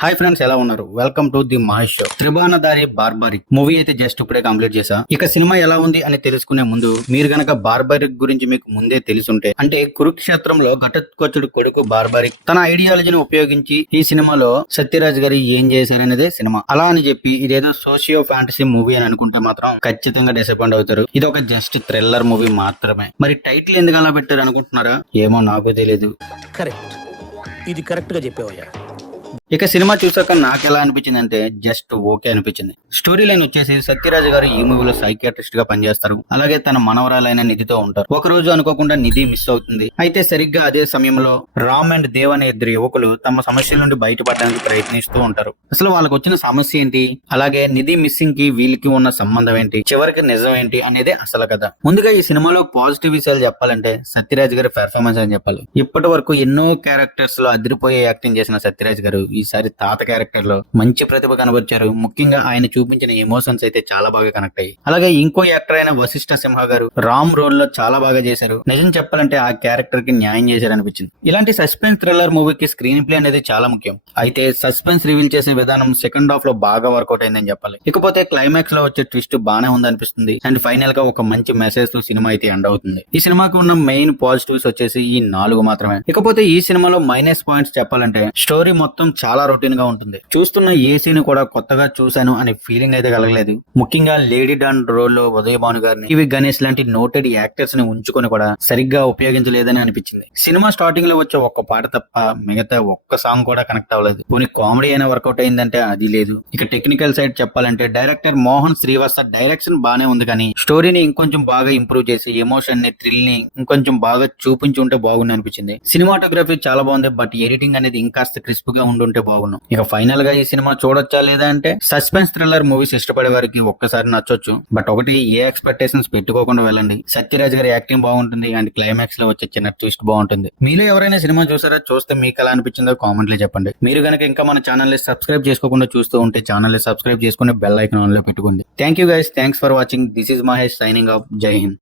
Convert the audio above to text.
Hi friends ఎలా ఉన్నారు? Welcome to the మా షో త్రిభువనదారి బార్బారిక్ మూవీ అయితే జస్ట్ ఇప్పుడే కంప్లీట్ చేసా ఇక సినిమా ఎలా ఉంది అని తెలుసుకునే ముందు మీరు గనక బార్బారిక్ గురించి మీకు ముందే తెలుసుంటే అంటే కురుక్షేత్రంలో ఘటోత్కచుడు కొడుకు బార్బారిక్ తన ఐడియాలజీని ఉపయోగించి ఈ సినిమాలో సత్యరాజ్ గారు ఏం చేశారనేదే సినిమా. అలా అని చెప్పి ఇదేదో సోషియో ఫ్యాంటసీ మూవీ అని అనుకుంటే మాత్రం ఖచ్చితంగా డిసప్పాయింట్ అవుతారు. ఇది ఒక జస్ట్ థ్రిల్లర్ మూవీ మాత్రమే. మరి టైటిల్ ఎందుకు అలా పెట్టారు అనుకుంటున్నారా? ఏమో నాకు తెలియదు కరెక్ట్ ఇది కరెక్ట్గా చెప్పావయ్యా. ఇక సినిమా చూసాక నాకు ఎలా అనిపించింది అంటే జస్ట్ ఓకే అనిపించింది. స్టోరీ లైన్ వచ్చేసి సత్యరాజు గారు ఈ మూవీలో సైకియాట్రిస్ట్గా పనిచేస్తారు. అలాగే తన మనవరాలైన నిధితో ఉంటారు. ఒక రోజు అనుకోకుండా నిధి మిస్ అవుతుంది. అయితే సరిగ్గా అదే సమయంలో రామ్ అండ్ దేవ్ అనే ఇద్దరు యువకులు తమ సమస్యల నుండి బయటపడడానికి ప్రయత్నిస్తూ ఉంటారు. అసలు వాళ్ళకి వచ్చిన సమస్య ఏంటి? అలాగే నిధి మిస్సింగ్కి వీళ్ళకి ఉన్న సంబంధం ఏంటి? చివరికి నిజం ఏంటి అనేది అసలు కదా ముందుగా ఈ సినిమాలో పాజిటివ్ విషయాలు చెప్పాలంటే సత్యరాజ్ గారి పెర్ఫార్మెన్స్ అని చెప్పాలి. ఇప్పటి వరకు ఎన్నో క్యారెక్టర్స్లో అదిరిపోయే యాక్టింగ్ చేసిన సత్యరాజ్ గారు ఈసారి తాత క్యారెక్టర్లో మంచి ప్రతిభ కనబరిచారు. ముఖ్యంగా ఆయన చూపించిన ఎమోషన్స్ అయితే చాలా బాగా కనెక్ట్ అయ్యాయి. అలాగే ఇంకో యాక్టర్ అయిన వశిష్ఠ సింహ గారు రామ్ రోల్లో చాలా బాగా చేశారు. నిజం చెప్పాలంటే ఆ క్యారెక్టర్కి న్యాయం చేశారు అనిపించింది ఇలాంటి సస్పెన్స్ థ్రిల్లర్ మూవీకి స్క్రీన్ ప్లే అనేది చాలా ముఖ్యం. అయితే సస్పెన్స్ రివీల్ చేసే విధానం సెకండ్ హాఫ్లో బాగా వర్కౌట్ అయిందని చెప్పాలి. ఇకపోతే క్లైమాక్స్లో వచ్చే ట్విస్ట్ బానే ఉందనిపిస్తుంది. అండ్ ఫైనల్గా ఒక మంచి మెసేజ్తో సినిమా అయితే ఎండ్ అవుతుంది. ఈ సినిమాకి ఉన్న మెయిన్ పాజిటివ్స్ వచ్చేసి ఈ నాలుగు మాత్రమే. ఇకపోతే ఈ సినిమాలో మైనస్ పాయింట్స్ చెప్పాలంటే స్టోరీ మొత్తం చాలా రొటీన్గా ఉంటుంది. చూస్తున్న ఏ సీన్ కూడా కొత్తగా చూశాను అనే ఫీలింగ్ అయితే కలగలేదు. ముఖ్యంగా లేడీ డాన్ రోల్లో ఉదయ భాను గారిని ఇవి గణేష్ లాంటి నోటెడ్ యాక్టర్స్ని ఉంచుకొని కూడా సరిగ్గా ఉపయోగించలేదని అనిపించింది. సినిమా స్టార్టింగ్లో వచ్చే ఒక్క పాట తప్ప మిగతా ఒక్క సాంగ్ కూడా కనెక్ట్ అవ్వలేదు. కొన్ని కామెడీ అయినా వర్కౌట్ అయిందంటే అది లేదు. ఇక టెక్నికల్ సైడ్ చెప్పాలంటే డైరెక్టర్ మోహన్ శ్రీవాస డైరెక్షన్ బానే ఉంది కానీ స్టోరీని ఇంకొంచెం బాగా ఇంప్రూవ్ చేసి ఎమోషన్ని థ్రిల్ని ఇంకొంచెం బాగా చూపించి ఉంటే బాగుంది అనిపించింది. సినిమాటోగ్రఫీ చాలా బాగుంది బట్ ఎడిటింగ్ అనేది ఇంకాస్త క్రిస్ప్గా ఉండుంటే బాగుండు ఇక ఫైనల్గా ఈ సినిమా చూడొచ్చా లేదా అంటే సస్పెన్స్ థ్రిల్లర్ మూవీస్ ఇష్టపడే వారికి ఒక్కసారి నచ్చొచ్చు. బట్ ఒకటి ఏ ఎక్స్పెక్టేషన్స్ పెట్టుకోకుండా వెళ్ళండి. సత్యరాజ్ గారి యాక్టింగ్ బాగుంటుంది అండ్ క్లైమాక్స్లో వచ్చే చిన్న ట్విస్ట్ బాగుంటుంది. మీలో ఎవరైనా సినిమా చూసారా? చూస్తే మీకు ఎలా అనిపించిందో కామెంట్లో చెప్పండి. మీరు గనక ఇంకా మన ఛానల్ని సబ్స్క్రైబ్ చేసుకోకుండా చూస్తూ ఉంటే ఛానల్ని సబ్స్క్రైబ్ చేసుకుని బెల్ ఐకాన్ ఆన్లో పెట్టుకుంది thank you guys thanks for watching this is Mahesh signing off Jai Hind